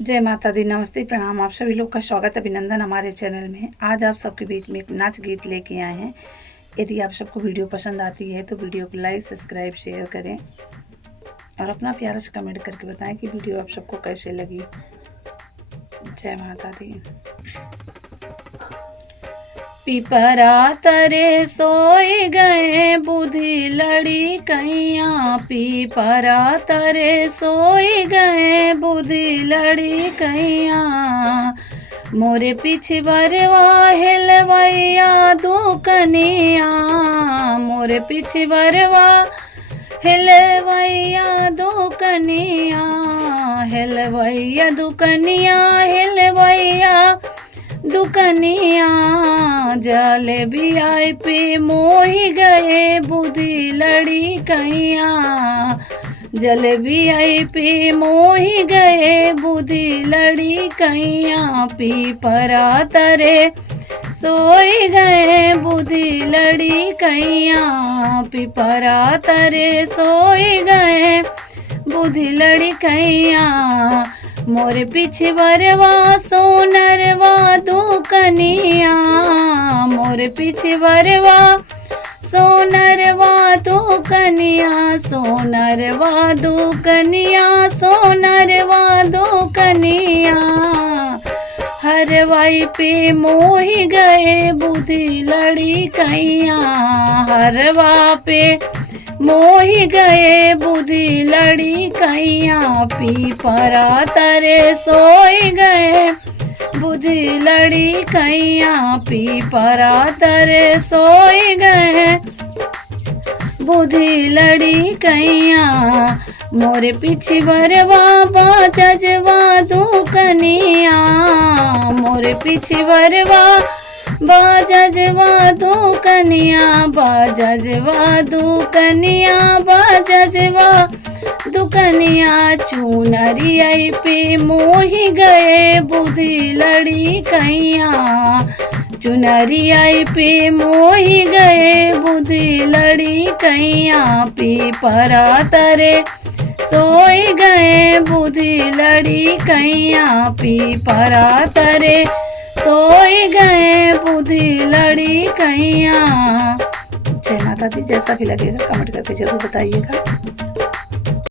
जय माता दी, नमस्ते, प्रणाम। आप सभी लोग का स्वागत, अभिनंदन हमारे चैनल में। आज आप सबके बीच में एक नाच गीत लेके आए हैं। यदि आप सबको वीडियो पसंद आती है तो वीडियो को लाइक, सब्सक्राइब, शेयर करें और अपना प्यारा सा कमेंट करके बताएं कि वीडियो आप सबको कैसे लगी। जय माता दी। पिपरा तरे सोई गए बुद्धि लड़ी कैया, पिपरा तरे सोई गए बुद्धि लड़ी कैया। मोरे पीछे बरवा हेलवैया दुकनिया, मोरे पीछे बरवा हेलवैया दुकनिया, हेलवैया दुकनिया, हेलवैया दुकनिया। जलेबी आई पे मोही गए बुद्धि लड़ी कैया, जलेबी आई पे मोही गए बुद्धि लड़ी कैया। पीपरा तरे सोई गए बुद्धि लड़ी कैया, पीपरा तरे सोई गए बुद्धि लड़ी कैया। मोरे पीछे बरवा सोनरवा दुकनिया, मोरे पीछे बरवा सोनरवा दुकनिया, सोनरवा दुकनिया, सोनरवा दुकनिया। हरवाई पे मोही गए बुद्धि लड़ी कैया, हरवा पे मोही गए बुद्धि लड़ी कैया। पीपरा तरे सोई गए बुद्धि लड़ी कैया, पीपरा तरे सोई गए बुद्धि लड़ी कैया। मोरे पीछे बरवा बाजवा दुकनिया, मोरे पीछे बरवा बाजवा दुकनिया, बाजवा दुकनिया, बाजवा दुकनिया। चुनरी आई पे मोही गए बुद्धि लड़ी कैया, चुनरी आई पे मोही गए बुद्धि लड़ी कैया। पीपरा तरे सोई गए बुद्धि लड़ी कैया, पीपरा तरे सोई गए बुद्धि लड़ी कैया। जय माता दी। जैसा भी लगेगा कमेंट करके जरूर बताइएगा।